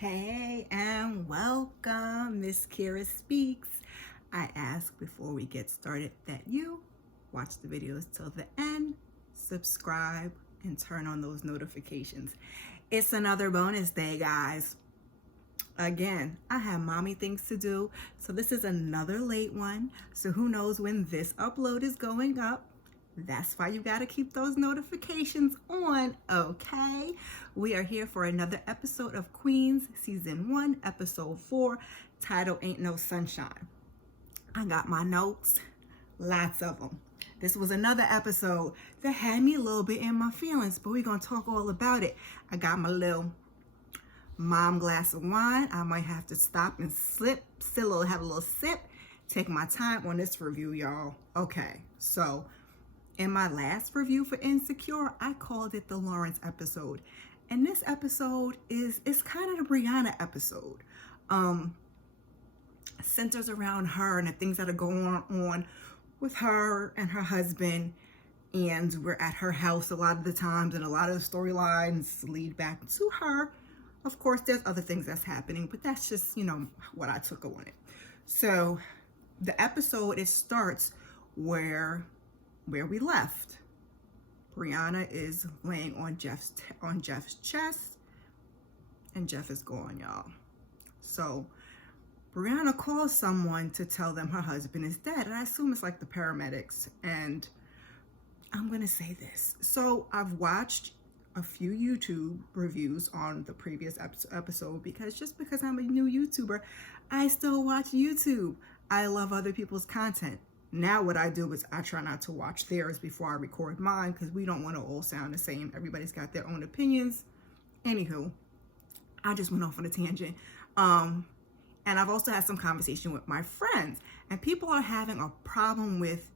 Hey, and welcome, msKIRAspeaks. I ask before we get started that you watch the videos till the end, subscribe, and turn on those notifications. It's another bonus day, guys. Again, I have mommy things to do, so this is another late one. So who knows when this upload is going up? That's why you gotta keep those notifications on, okay? We are here for another episode of Queens, Season 1, Episode 4, title Ain't No Sunshine. I got my notes, lots of them. This was another episode that had me a little bit in my feelings, but we're gonna talk all about it. I got my little mom glass of wine. I might have to stop and have a little sip, take my time on this review, y'all. Okay, so in my last review for Insecure, I called it the Lawrence episode. And this episode is kind of the Brianna episode. Centers around her and the things that are going on with her and her husband. And we're at her house a lot of the times, and a lot of the storylines lead back to her. Of course, there's other things that's happening, but that's just, what I took on it. So the episode, it starts where we left. Brianna is laying on Jeff's chest, and Jeff is gone, y'all. So Brianna calls someone to tell them her husband is dead, and I assume it's like the paramedics. And I'm gonna say this. So I've watched a few YouTube reviews on the previous episode because I'm a new YouTuber, I still watch YouTube. I love other people's content. Now what I do is I try not to watch theirs before I record mine because we don't want to all sound the same. Everybody's got their own opinions. Anywho, I just went off on a tangent. And I've also had some conversation with my friends, and people are having a problem with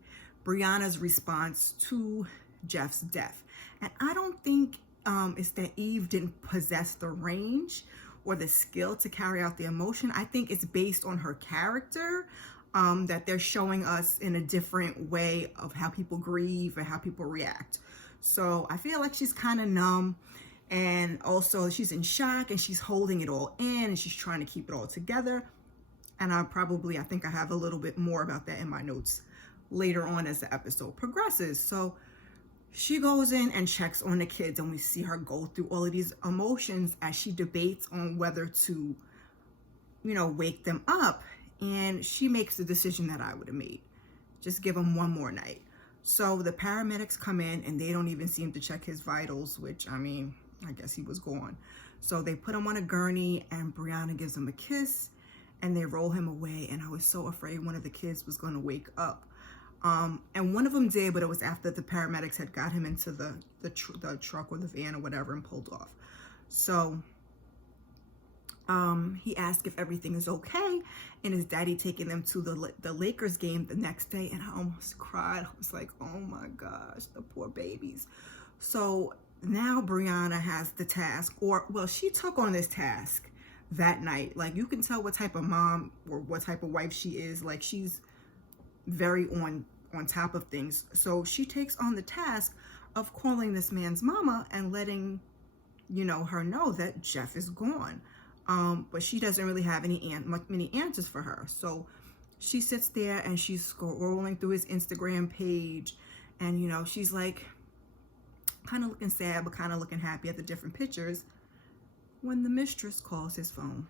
Brianna's response to Jeff's death. And I don't think it's that Eve didn't possess the range or the skill to carry out the emotion. I think it's based on her character. That they're showing us in a different way of how people grieve and how people react. So I feel like she's kind of numb, and also she's in shock and she's holding it all in and she's trying to keep it all together. And I think I have a little bit more about that in my notes later on as the episode progresses. So she goes in and checks on the kids, and we see her go through all of these emotions as she debates on whether to, wake them up. And she makes the decision that I would have made. Just give him one more night. So the paramedics come in and they don't even seem to check his vitals, which, I guess he was gone. So they put him on a gurney, and Brianna gives him a kiss, and they roll him away. And I was so afraid one of the kids was going to wake up. And one of them did, but it was after the paramedics had got him into the truck or the van or whatever and pulled off. So he asked if everything is okay, and his daddy taking them to the Lakers game the next day, and I almost cried. I was like, oh my gosh, the poor babies. So now Brianna has the task, she took on this task that night. Like, you can tell what type of mom or what type of wife she is. Like, she's very on top of things. So she takes on the task of calling this man's mama and letting her know that Jeff is gone. But she doesn't really have many answers for her. So she sits there and she's scrolling through his Instagram page, and she's like kind of looking sad but kind of looking happy at the different pictures when the mistress calls his phone.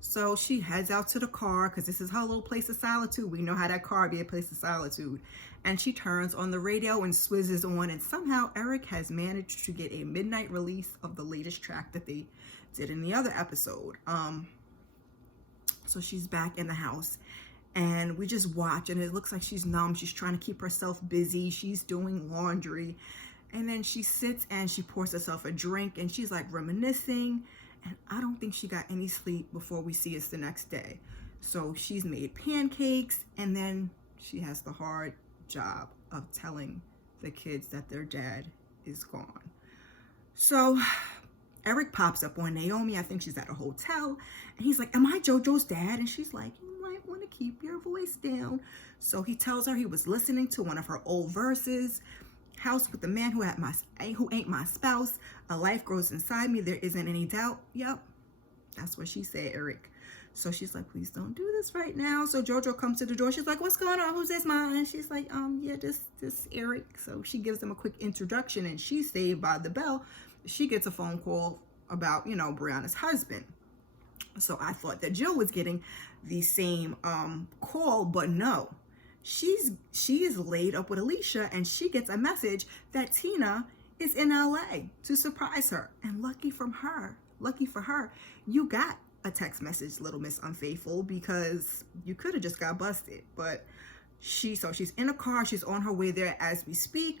So she heads out to the car because this is her little place of solitude. We know how that car be a place of solitude. And she turns on the radio and swizzes on, and somehow Eric has managed to get a midnight release of the latest track that they did in the other episode. So she's back in the house, and we just watch, and it looks like she's numb. She's trying to keep herself busy. She's doing laundry, and then she sits and she pours herself a drink, and she's like reminiscing. And I don't think she got any sleep before we see us the next day. So she's made pancakes, and then she has the hard job of telling the kids that their dad is gone. So Eric pops up on Naomi. I think she's at a hotel, and he's like, am I JoJo's dad? And she's like, you might want to keep your voice down. So he tells her he was listening to one of her old verses. House with the man who ain't my spouse. A life grows inside me. There isn't any doubt. Yep, That's what she said, Eric. So she's like, please don't do this right now. So Jojo comes to the door. She's like, what's going on? Who's this, Mom? And she's like, yeah, this Eric. So she gives them a quick introduction, and she's saved by the bell. She gets a phone call about, Brianna's husband. So I thought that Jill was getting the same call, but no. She is laid up with Alicia, and she gets a message that Tina is in LA to surprise her. And lucky for her, you got a text message, Little Miss Unfaithful, because you could have just got busted. But she's in a car, she's on her way there as we speak,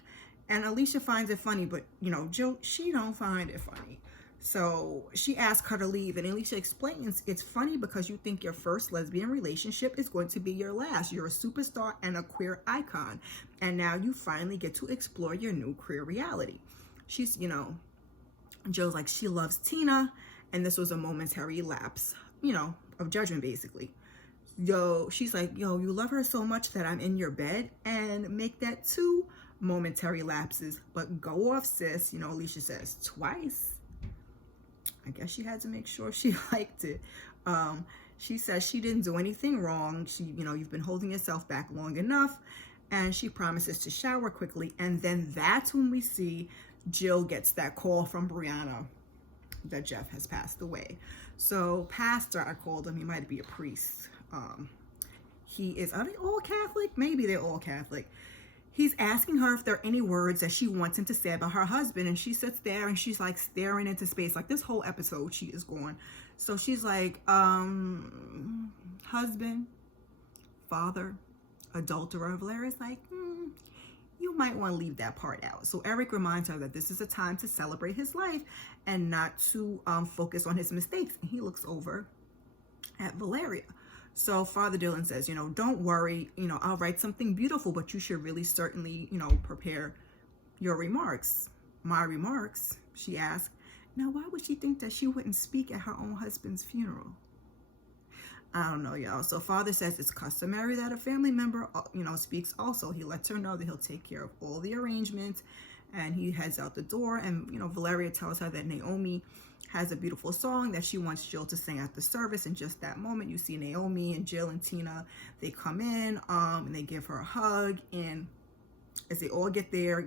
and Alicia finds it funny, but Jill, she don't find it funny. So she asks her to leave, and Alicia explains, it's funny because you think your first lesbian relationship is going to be your last. You're a superstar and a queer icon, and now you finally get to explore your new queer reality. She's, Jill's like, she loves Tina, and this was a momentary lapse, of judgment, basically. She's like, you love her so much that I'm in your bed, and make that 2 momentary lapses, but go off, sis. Alicia says twice. I guess she had to make sure she liked it. She says she didn't do anything wrong. You've been holding yourself back long enough, and she promises to shower quickly. And then that's when we see Jill gets that call from Brianna that Jeff has passed away. So pastor, I called him. He might be a priest. Are they all Catholic? Maybe they're all Catholic. He's asking her if there are any words that she wants him to say about her husband, and she sits there and she's like staring into space. Like this whole episode, she is going. So she's like, husband, father, adulterer. Valeria's like, you might want to leave that part out. So Eric reminds her that this is a time to celebrate his life and not to focus on his mistakes. And he looks over at Valeria. So Father Dillon says, don't worry, I'll write something beautiful, but you should really certainly, prepare your remarks. My remarks, she asked. Now, why would she think that she wouldn't speak at her own husband's funeral? I don't know, y'all. So Father says it's customary that a family member, speaks also. He lets her know that he'll take care of all the arrangements, and he heads out the door. And, Valeria tells her that Naomi has a beautiful song that she wants Jill to sing at the service. In just that moment, you see Naomi and Jill and Tina, they come in, and they give her a hug. And as they all get there,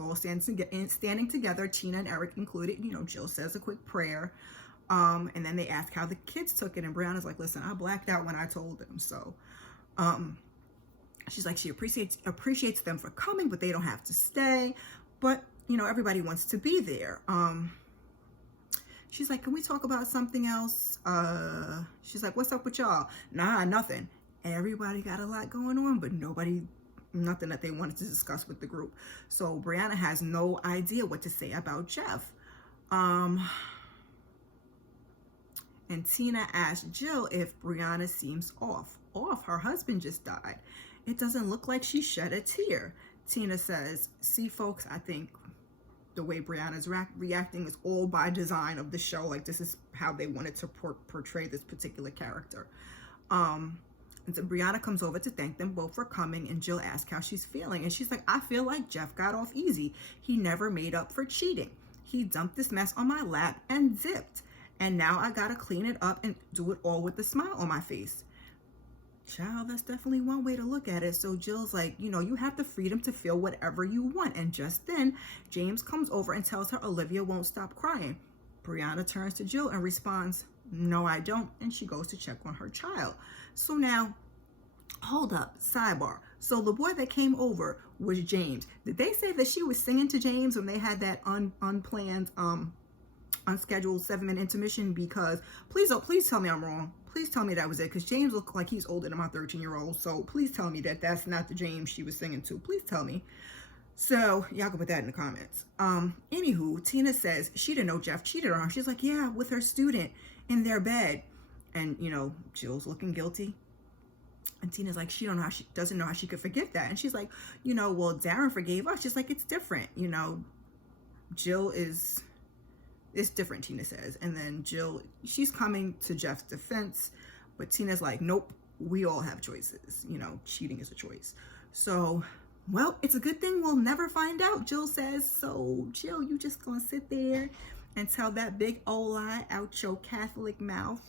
all standing together, Tina and Eric included, Jill says a quick prayer. And then they ask how the kids took it. And Brianna's like, listen, I blacked out when I told them. So, she's like, she appreciates them for coming, but they don't have to stay. But, everybody wants to be there. She's like, can we talk about something else? She's like, what's up with y'all? Nah, nothing. Everybody got a lot going on, but nothing that they wanted to discuss with the group. So Brianna has no idea what to say about Jeff. And Tina asked Jill if Brianna seems off. Her husband just died. It doesn't look like she shed a tear. Tina says, see, folks, I think the way Brianna's reacting is all by design of the show. Like, this is how they wanted to portray this particular character. And so Brianna comes over to thank them both for coming, and Jill asks how she's feeling. And she's like, I feel like Jeff got off easy. He never made up for cheating. He dumped this mess on my lap and zipped. And now I gotta clean it up and do it all with a smile on my face. Child, that's definitely one way to look at it. So Jill's like, you have the freedom to feel whatever you want. And just then, James comes over and tells her Olivia won't stop crying. Brianna turns to Jill and responds, no, I don't. And she goes to check on her child. So now, hold up, sidebar. So the boy that came over was James. Did they say that she was singing to James when they had that unplanned, unscheduled 7-minute intermission? Because please tell me I'm wrong. Please tell me that was it, because James looked like he's older than my 13-year-old. So please tell me that that's not the James she was singing to. Please tell me. So y'all can put that in the comments. Anywho, Tina says she didn't know Jeff cheated on her. She's like, yeah, with her student in their bed. And, Jill's looking guilty. And Tina's like, she doesn't know how she could forgive that. And she's like, well, Darren forgave us. She's like, it's different. Jill is... It's different, Tina says. And then Jill, she's coming to Jeff's defense, but Tina's like, nope, we all have choices. Cheating is a choice. So, well, it's a good thing we'll never find out, Jill says. So, Jill, you just gonna sit there and tell that big old lie out your Catholic mouth?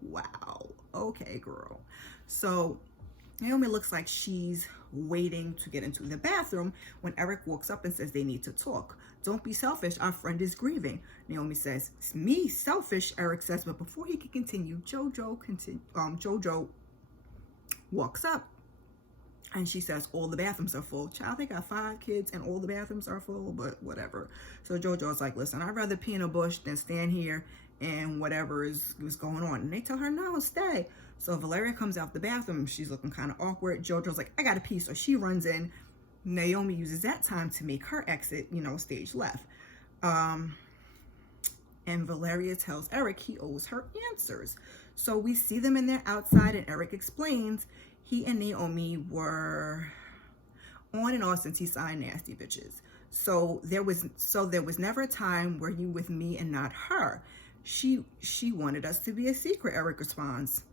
Wow. Okay, girl. So Naomi looks like she's waiting to get into the bathroom when Eric walks up and says they need to talk. Don't be selfish. Our friend is grieving. Naomi says, it's me selfish, Eric says, but before he can continue, Jojo walks up and she says, all the bathrooms are full. Child, they got 5 kids and all the bathrooms are full, but whatever. So Jojo's like, listen, I'd rather pee in a bush than stand here and whatever is going on. And they tell her, no, stay. So Valeria comes out the bathroom. She's looking kind of awkward. Jojo's like, I got to pee. So she runs in. Naomi uses that time to make her exit, stage left. And Valeria tells Eric he owes her answers. So we see them in there outside, and Eric explains he and Naomi were on and off since he signed Nasty Bitches. So there was never a time where you with me and not her. She wanted us to be a secret, Eric responds.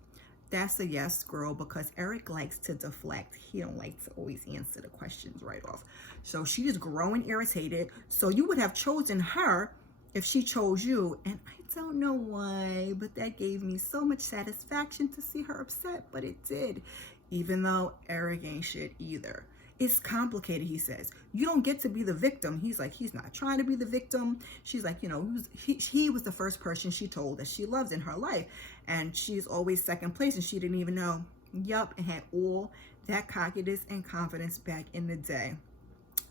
That's a yes, girl, because Eric likes to deflect. He don't like to always answer the questions right off. So she is growing irritated. So you would have chosen her if she chose you. And I don't know why, but that gave me so much satisfaction to see her upset, but it did. Even though Eric ain't shit either. It's complicated, he says. You don't get to be the victim. He's like, he's not trying to be the victim. She's like, he was the first person she told that she loves in her life. And she's always second place, and she didn't even know. Yup, and had all that cockiness and confidence back in the day.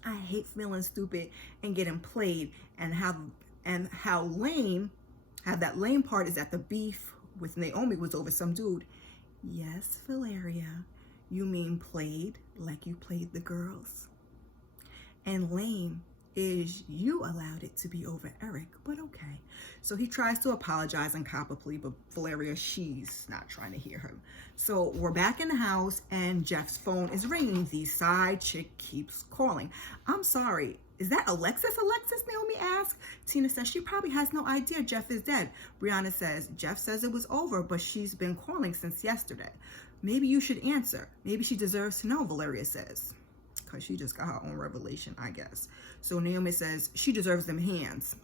I hate feeling stupid and getting played, and how that lame part is that the beef with Naomi was over some dude. Yes, Valeria, you mean played like you played the girls. And lame is you allowed it to be over Eric, but okay. So he tries to apologize and cop a plea, but Valeria, she's not trying to hear him. So we're back in the house and Jeff's phone is ringing. The side chick keeps calling. I'm sorry, is that Alexis, Naomi asks. Tina says she probably has no idea Jeff is dead. Brianna says, Jeff says it was over, but she's been calling since yesterday. Maybe you should answer. Maybe she deserves to know, Valeria says. Because she just got her own revelation, I guess. So Naomi says she deserves them hands.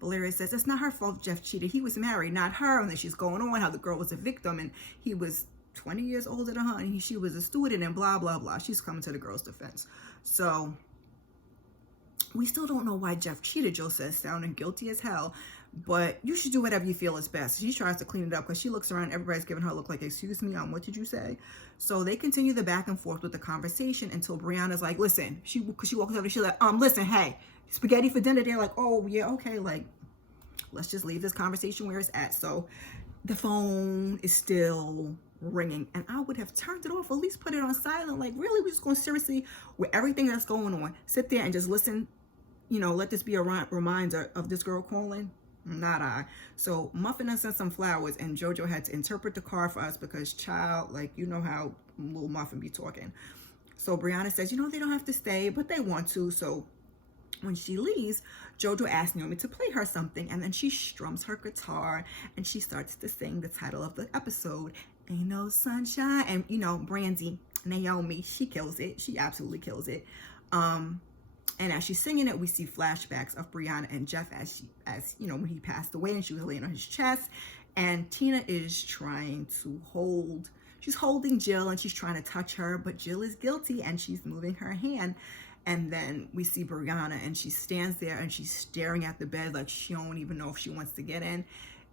Valeria says it's not her fault Jeff cheated. He was married, not her. And then she's going on how the girl was a victim and he was 20 years older than her and she was a student and blah, blah, blah. She's coming to the girl's defense. So we still don't know why Jeff cheated, Joe says, sounding guilty as hell. But you should do whatever you feel is best. She tries to clean it up because she looks around. Everybody's giving her a look like, excuse me, what did you say? So they continue the back and forth with the conversation until Brianna's like, listen, she walks over, she's like, listen, hey, spaghetti for dinner. They're like, oh, yeah, okay, like, let's just leave this conversation where it's at. So the phone is still ringing, and I would have turned it off, at least put it on silent. Like, really, we're just going seriously with everything that's going on. Sit there and just listen, let this be a reminder of this girl calling. Not I. So Muffin and sent some flowers, and Jojo had to interpret the card for us because child, like, you know how little Muffin be talking. So Brianna says, they don't have to stay, but they want to. So when she leaves, Jojo asks Naomi to play her something, and then she strums her guitar and she starts to sing the title of the episode, Ain't No Sunshine. And Brandy, Naomi, she kills it. She absolutely kills it. And as she's singing it, we see flashbacks of Brianna and Jeff as when he passed away and she was laying on his chest. And Tina is she's holding Jill and she's trying to touch her, but Jill is guilty and she's moving her hand. And then we see Brianna and she stands there and she's staring at the bed like she don't even know if she wants to get in.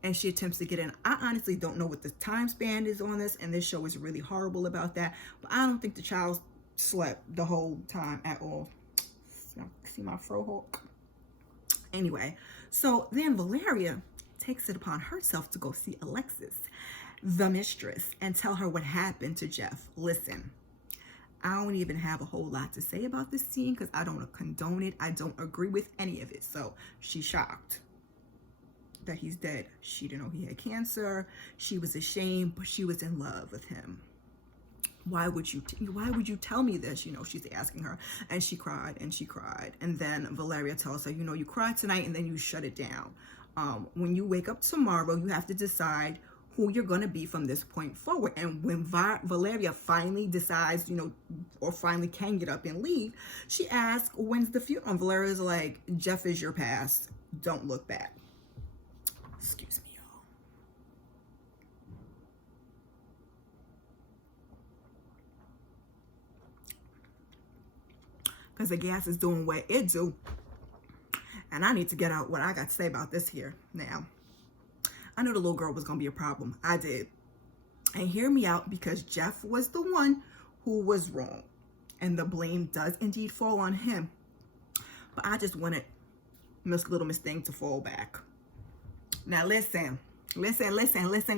And she attempts to get in. I honestly don't know what the time span is on this, and this show is really horrible about that. But I don't think the child slept the whole time at all. See my fro hawk? Anyway, so then Valeria takes it upon herself to go see Alexis, the mistress, and tell her what happened to Jeff. Listen, I don't even have a whole lot to say about this scene because I don't condone it. I don't agree with any of it. So she's shocked that he's dead. She didn't know he had cancer. She was ashamed, but she was in love with him. Why would you tell me this? She's asking her, and she cried and she cried. And then Valeria tells her, you cried tonight and then you shut it down. When you wake up tomorrow, you have to decide who you're going to be from this point forward. And when Valeria finally decides, or finally can get up and leave, she asks, when's the funeral? And Valeria's like, Jeff is your past. Don't look back. Excuse me, y'all. Because the gas is doing what it do. And I need to get out what I got to say about this here. Now, I knew the little girl was going to be a problem. I did. And hear me out, because Jeff was the one who was wrong. And the blame does indeed fall on him. But I just wanted Little Miss Thing to fall back. Now listen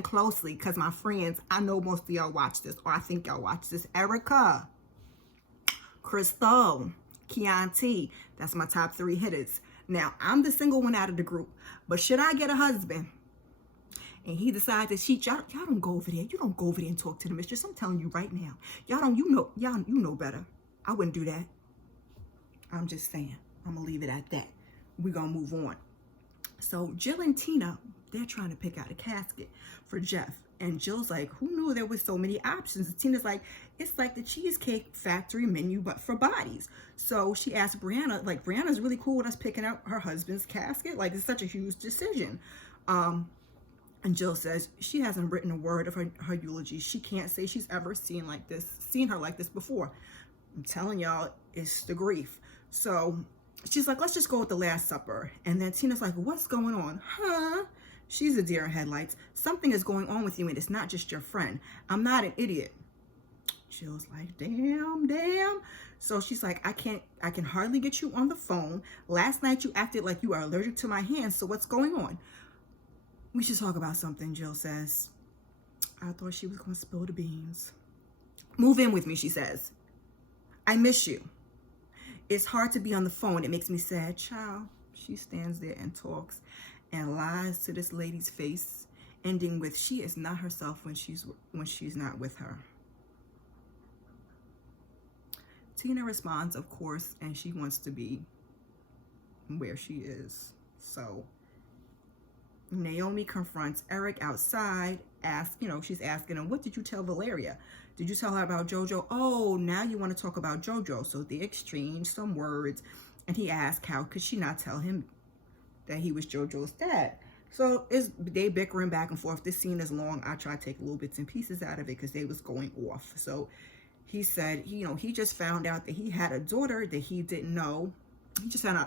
closely, because my friends, I know most of y'all watch this, or I think y'all watch this. Erica, Crystal, Chianti, that's my top 3 hitters. Now, I'm the single one out of the group, but should I get a husband and he decides to cheat, y'all don't go over there. You don't go over there and talk to the mistress. I'm telling you right now. You know better. I wouldn't do that. I'm just saying. I'm going to leave it at that. We're going to move on. So Jill and Tina, they're trying to pick out a casket for Jeff. And Jill's like, who knew there was so many options? And Tina's like, it's like the Cheesecake Factory menu, but for bodies. So she asked Brianna, like, Brianna's really cool with us picking out her husband's casket. Like, it's such a huge decision. And Jill says she hasn't written a word of her eulogy. She can't say she's ever seen her like this before. I'm telling y'all, it's the grief. So she's like, let's just go with the Last Supper. And then Tina's like, what's going on? Huh? She's a deer in headlights. Something is going on with you, and it's not just your friend. I'm not an idiot. Jill's like, damn. So she's like, I can hardly get you on the phone. Last night you acted like you are allergic to my hands, so what's going on? We should talk about something, Jill says. I thought she was going to spill the beans. Move in with me, she says. I miss you. It's hard to be on the phone. It makes me sad. Child, she stands there and talks and lies to this lady's face, ending with, she is not herself when she's not with her. Tina responds, of course, and she wants to be where she is. So Naomi confronts Eric outside, she's asking him, what did you tell Valeria? Did you tell her about JoJo? Oh, now you want to talk about JoJo. So they exchange some words, and he asked how could she not tell him that he was JoJo's dad. So they bickering back and forth. This scene is long. I try to take little bits and pieces out of it because they was going off. So he said, he just found out that he had a daughter that he didn't know. He just found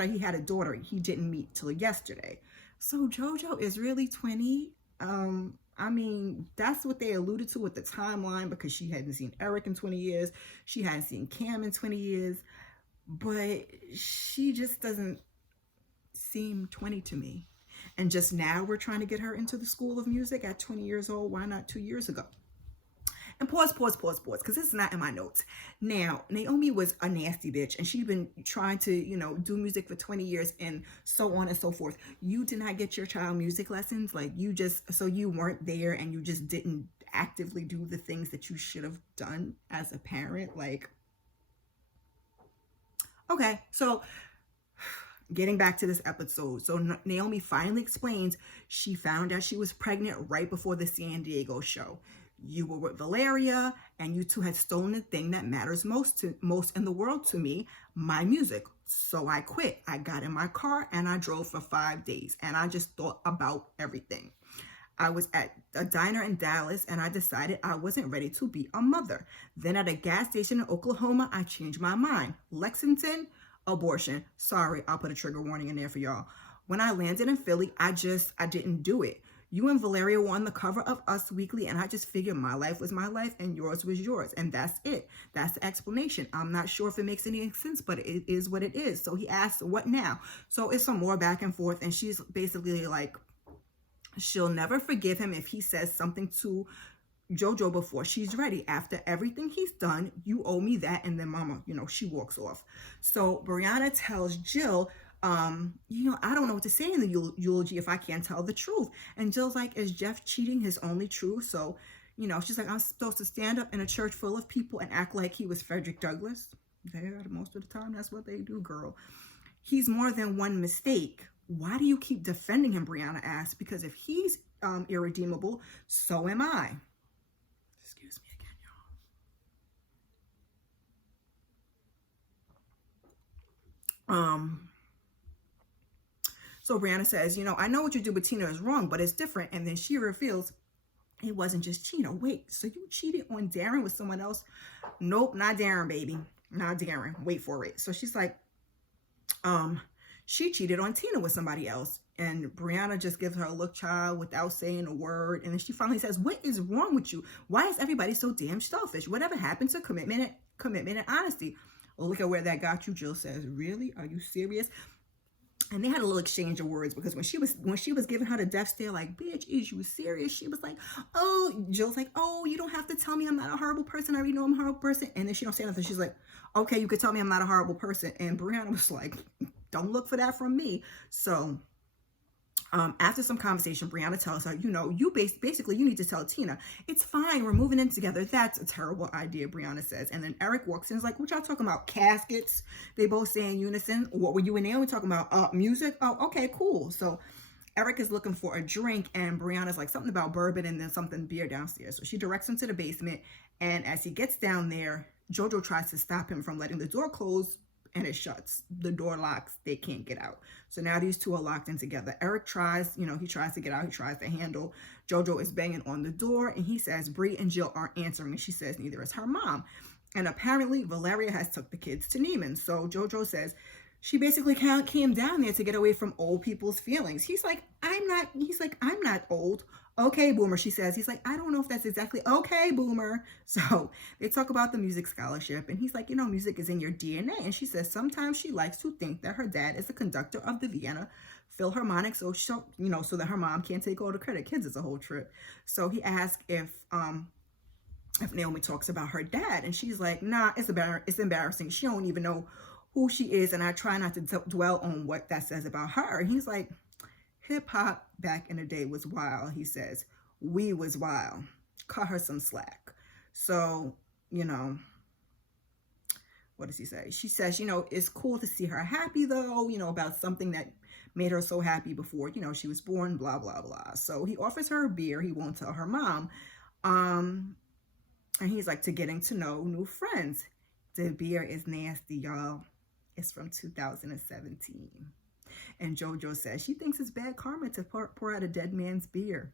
out he had a daughter he didn't meet till yesterday. So JoJo is really 20. I mean, that's what they alluded to with the timeline, because she hadn't seen Eric in 20 years. She hadn't seen Cam in 20 years. But she just doesn't seem 20 to me. And just now we're trying to get her into the School of Music at 20 years old. Why not 2 years ago? And pause, because this is not in my notes. Now, Naomi was a nasty bitch, and she'd been trying to, do music for 20 years and so on and so forth. You did not get your child music lessons. Like, so you weren't there, and you just didn't actively do the things that you should have done as a parent. Like, okay, so getting back to this episode. So Naomi finally explains she found out she was pregnant right before the San Diego show. You were with Valeria, and you two had stolen the thing that matters most in the world to me, my music. So I quit. I got in my car and I drove for 5 days, and I just thought about everything. I was at a diner in Dallas, and I decided I wasn't ready to be a mother. Then at a gas station in Oklahoma, I changed my mind. Lexington, abortion. Sorry, I'll put a trigger warning in there for y'all. When I landed in Philly, I didn't do it. You and Valeria were on the cover of Us Weekly, and I just figured my life was my life and yours was yours. And that's it. That's the explanation. I'm not sure if it makes any sense, but it is what it is. So he asks, what now? So it's some more back and forth, and she's basically like, she'll never forgive him if he says something to JoJo before she's ready. After everything he's done, you owe me that. And then mama, she walks off. So Brianna tells Jill, I don't know what to say in the eulogy if I can't tell the truth. And Jill's like, is Jeff cheating his only truth? So, she's like, I'm supposed to stand up in a church full of people and act like he was Frederick Douglass. Most of the time, that's what they do, girl. He's more than one mistake. Why do you keep defending him? Brianna asked. Because if he's irredeemable, so am I. Excuse me again, y'all. So Brianna says, I know what you did with Tina is wrong, but it's different. And then she reveals it wasn't just Tina. Wait, so you cheated on Darren with someone else? Nope, not Darren, baby. Not Darren. Wait for it. So she's like, she cheated on Tina with somebody else. And Brianna just gives her a look, child, without saying a word. And then she finally says, what is wrong with you? Why is everybody so damn selfish? Whatever happened to commitment and honesty? Well, look at where that got you. Jill says, really? Are you serious? And they had a little exchange of words, because when she was giving her the death stare, like, bitch, is you serious? She was like, oh, Jill's like, oh, you don't have to tell me I'm not a horrible person. I already know I'm a horrible person. And then she don't say nothing. She's like, okay, you could tell me I'm not a horrible person. And Brianna was like, don't look for that from me. So after some conversation, Brianna tells her, you basically you need to tell Tina, it's fine, we're moving in together. That's a terrible idea, Brianna says. And then Eric walks in and is like, what y'all talking about? Caskets? They both say in unison. What were you and Naomi talking about? Music? Oh, okay, cool. So Eric is looking for a drink, and Brianna's like, something about bourbon and then something beer downstairs. So she directs him to the basement, and as he gets down there, Jojo tries to stop him from letting the door close, and it shuts. The door locks. They can't get out. So now these two are locked in together. Eric tries, he tries to get out. He tries to handle. Jojo is banging on the door, and he says Bree and Jill aren't answering. She says neither is her mom. And apparently Valeria has took the kids to Neiman. So Jojo says she basically came down there to get away from old people's feelings. He's like, I'm not old. Okay, Boomer, she says. He's like, I don't know if that's exactly okay, Boomer. So they talk about the music scholarship, and he's like, music is in your DNA. And she says sometimes she likes to think that her dad is the conductor of the Vienna Philharmonic, so that her mom can't take all the credit. Kids, it's a whole trip. So he asks if Naomi talks about her dad, and she's like, nah, it's embarrassing. She don't even know who she is, and I try not to dwell on what that says about her. And he's like, hip-hop back in the day was wild, he says. We was wild. Cut her some slack. So, what does he say? She says, it's cool to see her happy, though, about something that made her so happy before, she was born, blah, blah, blah. So he offers her a beer. He won't tell her mom. And he's like, to getting to know new friends. The beer is nasty, y'all. It's from 2017. And Jojo says she thinks it's bad karma to pour out a dead man's beer.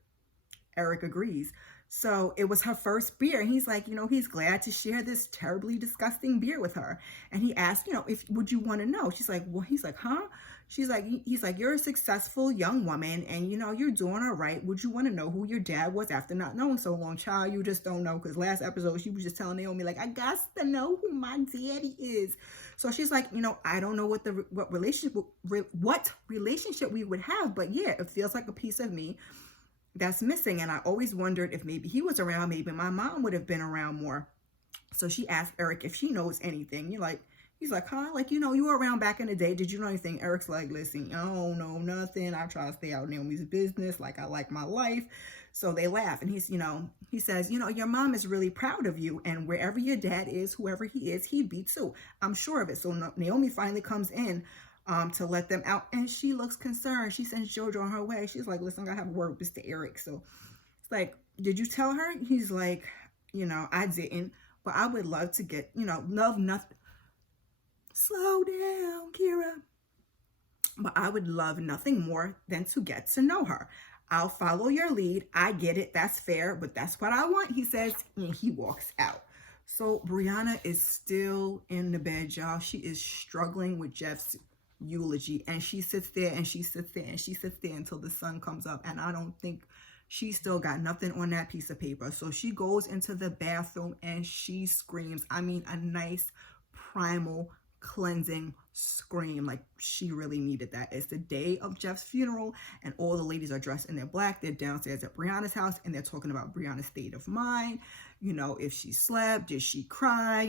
Eric agrees. So it was her first beer. And he's like, he's glad to share this terribly disgusting beer with her. And he asked, would you want to know? She's like, well, he's like, huh? He's like, you're a successful young woman, and you're doing all right. Would you want to know who your dad was after not knowing so long? Child, you just don't know, because last episode she was just telling Naomi, like, I got to know who my daddy is. So she's like, I don't know what relationship we would have, but yeah, it feels like a piece of me that's missing. And I always wondered if maybe he was around, maybe my mom would have been around more. So she asked Eric if she knows anything. He's like, huh? Like, you were around back in the day. Did you know anything? Eric's like, listen, I don't know nothing. I try to stay out of Naomi's business. Like, I like my life. So they laugh. And he says, your mom is really proud of you. And wherever your dad is, whoever he is, he beats you. I'm sure of it. So Naomi finally comes in to let them out. And she looks concerned. She sends Jojo on her way. She's like, listen, I gotta have a word with Mr. Eric. So it's like, did you tell her? He's like, I didn't. But I would love to get, love nothing. Slow down, Kira. But I would love nothing more than to get to know her. I'll follow your lead. I get it. That's fair, but that's what I want, he says, and he walks out. So Brianna is still in the bed, y'all. She is struggling with Jeff's eulogy, and she sits there and she sits there and she sits there until the sun comes up, and I don't think she still got nothing on that piece of paper. So she goes into the bathroom and she screams. I mean, a nice primal cleansing scream. Like, she really needed that. It's the day of Jeff's funeral, and all the ladies are dressed in their black. They're downstairs at Brianna's house, and they're talking about Brianna's state of mind. If she slept, did she cry,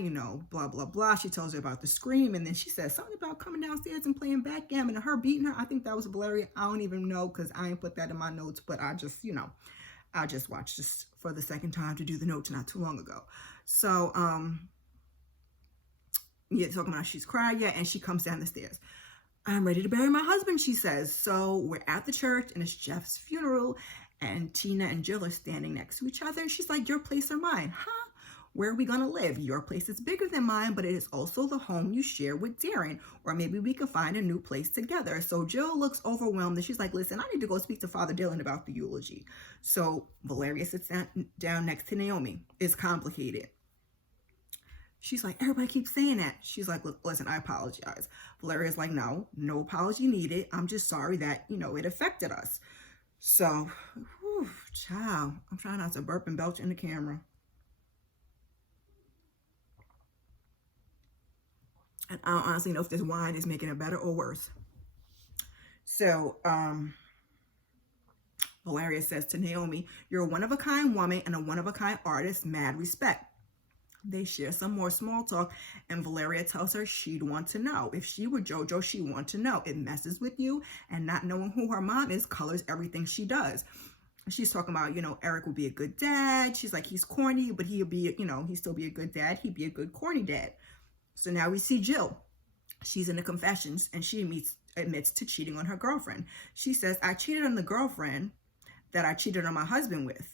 blah, blah, blah. She tells her about the scream, and then she says something about coming downstairs and playing backgammon and her beating her. I think that was Valeria. I don't even know, because I ain't put that in my notes, but I just, I just watched this for the second time to do the notes not too long ago. So, yeah, talking about she's crying, yeah, and she comes down the stairs. I'm ready to bury my husband, she says. So we're at the church, and it's Jeff's funeral, and Tina and Jill are standing next to each other, and she's like, your place or mine? Huh? Where are we going to live? Your place is bigger than mine, but it is also the home you share with Darren. Or maybe we can find a new place together. So Jill looks overwhelmed and she's like, listen, I need to go speak to Father Dylan about the eulogy. So Valeria sits down next to Naomi. It's complicated. She's like, everybody keeps saying that. She's like, look, listen, I apologize. Valeria's like, no apology needed. I'm just sorry that, it affected us. So, whew, child, I'm trying not to burp and belch in the camera. And I don't honestly know if this wine is making it better or worse. So, Valeria says to Naomi, you're a one-of-a-kind woman and a one-of-a-kind artist, mad respect. They share some more small talk, and Valeria tells her she'd want to know. If she were JoJo, she'd want to know. It messes with you, and not knowing who her mom is colors everything she does. She's talking about, Eric will be a good dad. She's like, he's corny, but he'll be, he'd still be a good dad. He'd be a good corny dad. So now we see Jill. She's in the confessions, and she admits to cheating on her girlfriend. She says, I cheated on the girlfriend that I cheated on my husband with.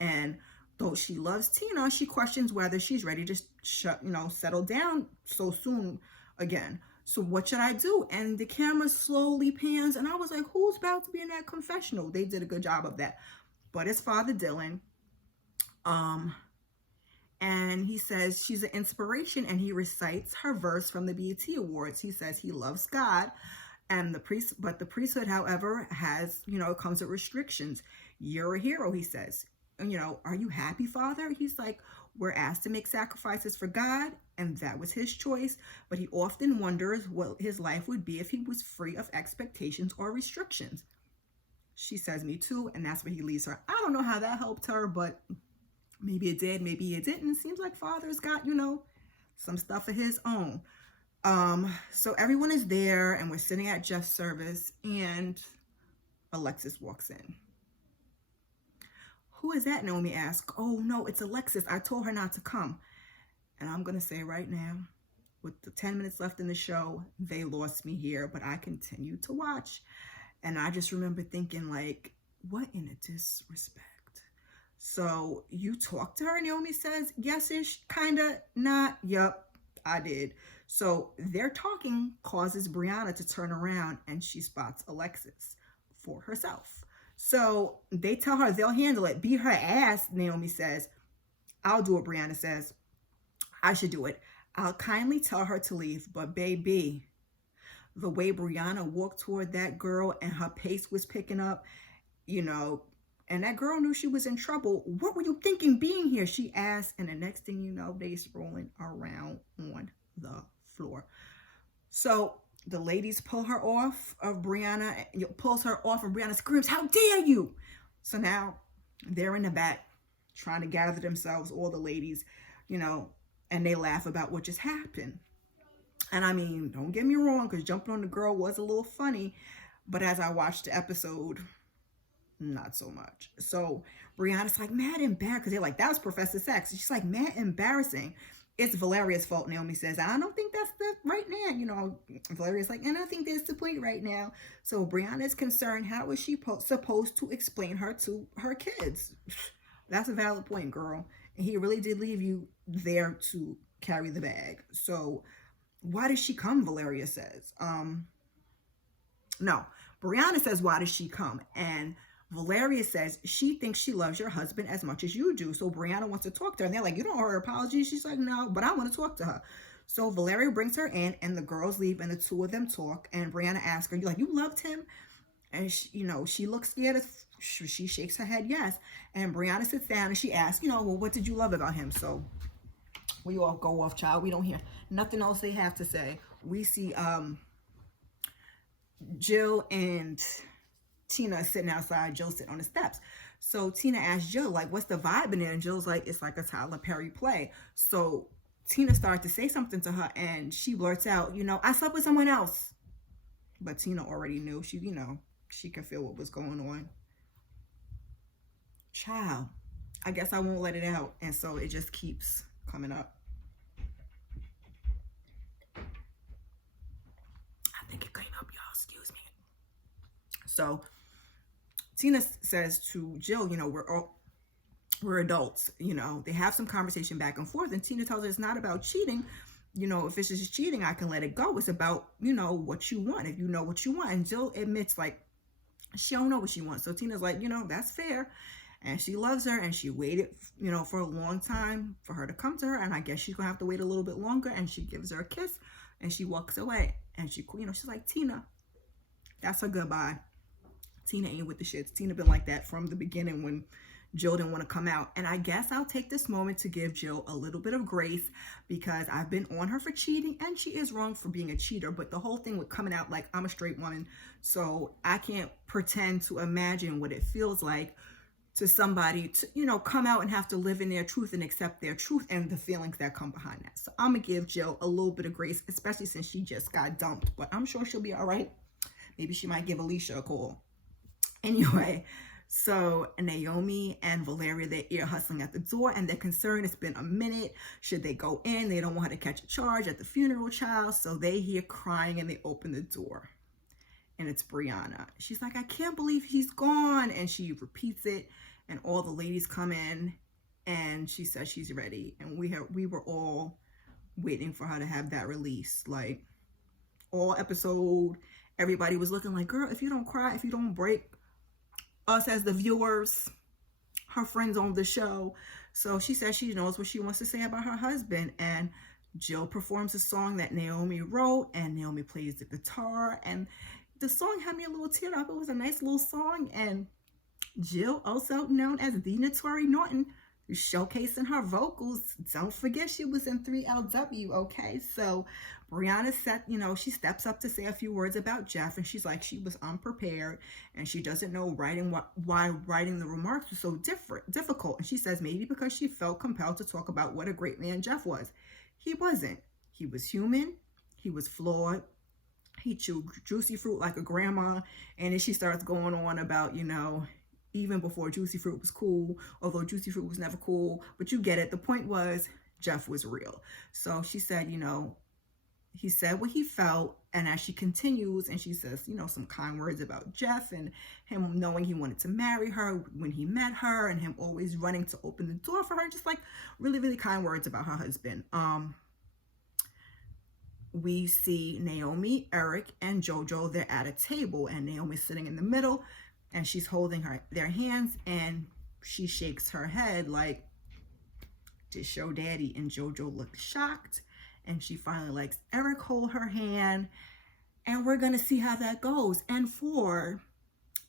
And though she loves Tina, she questions whether she's ready to settle down so soon again. So what should I do? And the camera slowly pans, and I was like, who's about to be in that confessional? They did a good job of that. But it's Father Dylan. And he says she's an inspiration, and he recites her verse from the BET Awards. He says he loves God, and the priesthood, however, has, it comes with restrictions. You're a hero, he says. Are you happy, Father? He's like, we're asked to make sacrifices for God, and that was his choice, but he often wonders what his life would be if he was free of expectations or restrictions. She says, me too, and that's where he leaves her. I don't know how that helped her, but maybe it did, maybe it didn't. Seems like Father's got, some stuff of his own. So everyone is there, and we're sitting at Jeff's service, and Alexis walks in. Who is that? Naomi asks. Oh, no, it's Alexis. I told her not to come. And I'm going to say right now, with the 10 minutes left in the show, they lost me here, but I continue to watch. And I just remember thinking, like, what in a disrespect. So you talked to her, Naomi says, yes-ish, kind of, not, yep, I did. So their talking causes Brianna to turn around, and she spots Alexis for herself. So they tell her they'll handle it. Beat her ass, Naomi says. I'll do it, Brianna says. I should do it. I'll kindly tell her to leave, but baby, the way Brianna walked toward that girl and her pace was picking up, and that girl knew she was in trouble. What were you thinking being here? She asked, and the next thing you know, they're rolling around on the floor. So the ladies pull her off of Brianna, pulls her off, and Brianna screams, how dare you? So now they're in the back trying to gather themselves, all the ladies, and they laugh about what just happened. And I mean, don't get me wrong, because jumping on the girl was a little funny, but as I watched the episode, not so much. So Brianna's like, mad embarrassed, because they're like, that was Professor Sex. She's like, mad embarrassing. It's Valeria's fault, Naomi says. I don't think that's the right now. Valeria's like, and I think that's the point right now. So Brianna's concerned, how is she supposed to explain her to her kids? That's a valid point, girl. And he really did leave you there to carry the bag. So why does she come, Valeria says. No, Brianna says, why does she come? And Valeria says she thinks she loves your husband as much as you do. So Brianna wants to talk to her. And they're like, you don't owe her apology. She's like, no, but I want to talk to her. So Valeria brings her in, and the girls leave, and the two of them talk. And Brianna asks her, you loved him? And she looks scared. She shakes her head, yes. And Brianna sits down, and she asks, well, what did you love about him? So we all go off, child. We don't hear nothing else they have to say. We see Jill and Tina sitting outside, Jill sitting on the steps. So Tina asks Jill, like, what's the vibe in there? And Jill's like, it's like a Tyler Perry play. So Tina starts to say something to her, and she blurts out, I slept with someone else. But Tina already knew. She could feel what was going on. Child, I guess I won't let it out. And so it just keeps coming up. I think it came up, y'all. Excuse me. So Tina says to Jill, we're adults, they have some conversation back and forth, and Tina tells her it's not about cheating. If it's just cheating, I can let it go. It's about, what you want. If you know what you want. And Jill admits, like, she don't know what she wants. So Tina's like, that's fair. And she loves her, and she waited, for a long time for her to come to her. And I guess she's going to have to wait a little bit longer. And she gives her a kiss, and she walks away. And she, she's like, Tina, that's her goodbye. Tina ain't with the shits. Tina been like that from the beginning when Jill didn't want to come out. And I guess I'll take this moment to give Jill a little bit of grace, because I've been on her for cheating, and she is wrong for being a cheater. But the whole thing with coming out, like, I'm a straight woman, so I can't pretend to imagine what it feels like to somebody to, come out and have to live in their truth and accept their truth and the feelings that come behind that. So I'm going to give Jill a little bit of grace, especially since she just got dumped. But I'm sure she'll be all right. Maybe she might give Alicia a call. Anyway, so Naomi and Valeria, they're ear hustling at the door, and they're concerned. It's been a minute. Should they go in? They don't want her to catch a charge at the funeral, child. So they hear crying, and they open the door. And it's Brianna. She's like, I can't believe he's gone. And she repeats it, and all the ladies come in, and she says she's ready. And we were all waiting for her to have that release. Like, all episode, everybody was looking like, girl, if you don't cry, if you don't break, us as the viewers, her friends on the show. So she says she knows what she wants to say about her husband. And Jill performs a song that Naomi wrote, and Naomi plays the guitar, and the song had me a little teared up. It was a nice little song. And Jill, also known as the Notori Norton, showcasing her vocals. Don't forget she was in 3LW, okay? So Brianna said, she steps up to say a few words about Jeff, and she's like, she was unprepared, and she doesn't know why writing the remarks was so difficult. And she says maybe because she felt compelled to talk about what a great man Jeff was. He wasn't. He was human. He was flawed. He chewed juicy fruit like a grandma. And then she starts going on about, even before juicy fruit was cool, although juicy fruit was never cool, but you get it. The point was Jeff was real. So she said, he said what he felt. And as she continues, and she says, some kind words about Jeff and him knowing he wanted to marry her when he met her, and him always running to open the door for her, just like really, really kind words about her husband. We see Naomi, Eric, and JoJo. They're at a table, and Naomi's sitting in the middle, and she's holding their hands, and she shakes her head like, to show daddy. And JoJo looks shocked, and she finally lets Eric hold her hand, and we're going to see how that goes. And for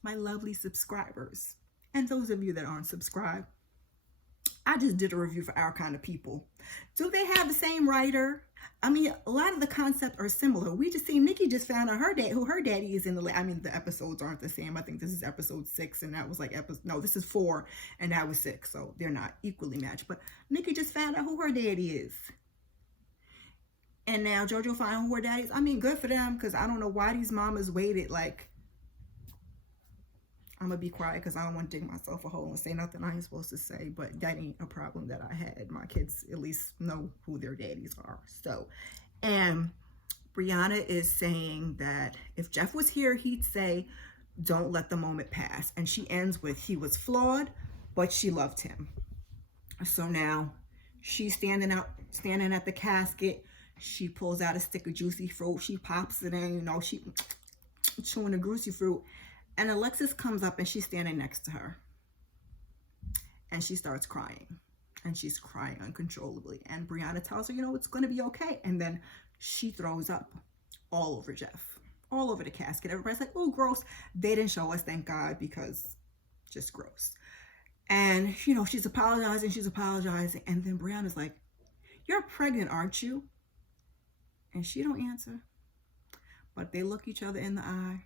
my lovely subscribers, and those of you that aren't subscribed, I just did a review for Our Kind of People. Do they have the same writer? I mean, a lot of the concepts are similar. We just see Nikki just found out who her daddy is in the episodes aren't the same. I think this is episode 6, and that was like this is 4, and that was 6. So they're not equally matched. But Nikki just found out who her daddy is. And now JoJo found out who her daddy is. I mean, good for them, because I don't know why these mamas waited. Like, I'm going to be quiet because I don't want to dig myself a hole and say nothing I ain't supposed to say, but that ain't a problem that I had. My kids at least know who their daddies are. So, and Brianna is saying that if Jeff was here, he'd say, don't let the moment pass. And she ends with, he was flawed, but she loved him. So now she's standing at the casket. She pulls out a stick of juicy fruit. She pops it in, she chewing the juicy fruit. And Alexis comes up, and she's standing next to her. And she starts crying. And she's crying uncontrollably. And Brianna tells her, it's going to be okay. And then she throws up all over Jeff. All over the casket. Everybody's like, oh, gross. They didn't show us, thank God, because just gross. And, she's apologizing. And then Brianna's like, you're pregnant, aren't you? And she don't answer. But they look each other in the eye.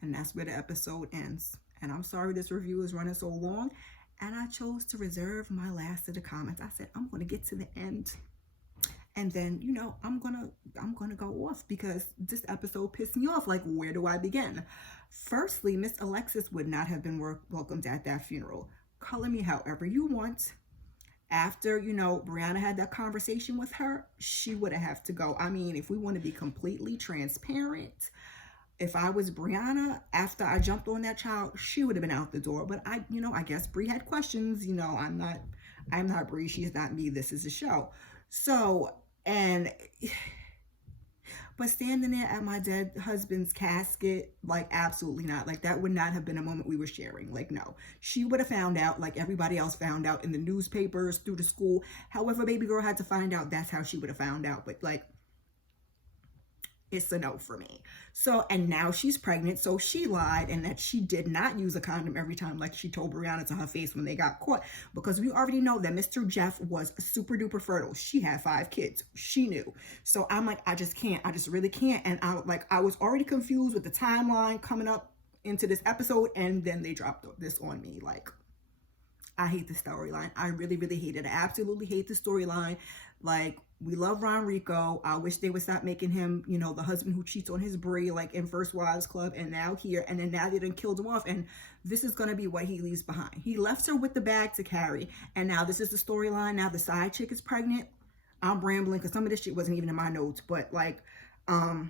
And that's where the episode ends. And I'm sorry this review is running so long. And I chose to reserve my last of the comments. I said, I'm going to get to the end. And then, I'm going to go off, because this episode pissed me off. Like, where do I begin? Firstly, Miss Alexis would not have been welcomed at that funeral. Color me however you want. After, Brianna had that conversation with her, she would have to go. I mean, if we want to be completely transparent, if I was Brianna, after I jumped on that child, she would have been out the door. But I guess Bri had questions. I'm not Bri. She's not me. This is a show. So, but standing there at my dead husband's casket, like, absolutely not. Like, that would not have been a moment we were sharing. Like, no. She would have found out, like everybody else found out, in the newspapers, through the school. However baby girl had to find out, that's how she would have found out. But, like, it's a no for me. So, and now she's pregnant, so she lied, and that she did not use a condom every time, like she told Brianna to her face when they got caught, because we already know that Mr. Jeff was super duper fertile. She had 5 kids. She knew. So I'm like, I just can't. I just really can't. And I was already confused with the timeline coming up into this episode, and then they dropped this on me. Like, I hate the storyline. I really, really hate it. I absolutely hate the storyline. Like, we love Ron Rico. I wish they would stop making him, the husband who cheats on his Bri, like in First Wives Club, and now here, and then now they done killed him off, and this is gonna be what he leaves behind. He left her with the bag to carry, and now this is the storyline. Now the side chick is pregnant. I'm rambling because some of this shit wasn't even in my notes, but like, I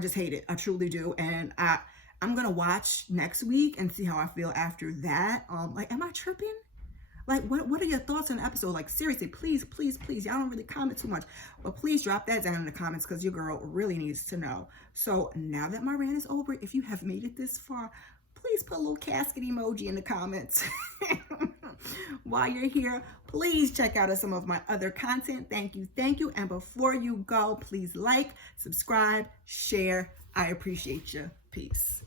just hate it. I truly do, and I'm gonna watch next week and see how I feel after that. Like, am I tripping? Like, what are your thoughts on the episode? Like, seriously, please, please, please. Y'all don't really comment too much, but please drop that down in the comments, because your girl really needs to know. So now that my rant is over, if you have made it this far, please put a little casket emoji in the comments. While you're here, please check out some of my other content. Thank you, thank you. And before you go, please like, subscribe, share. I appreciate you. Peace.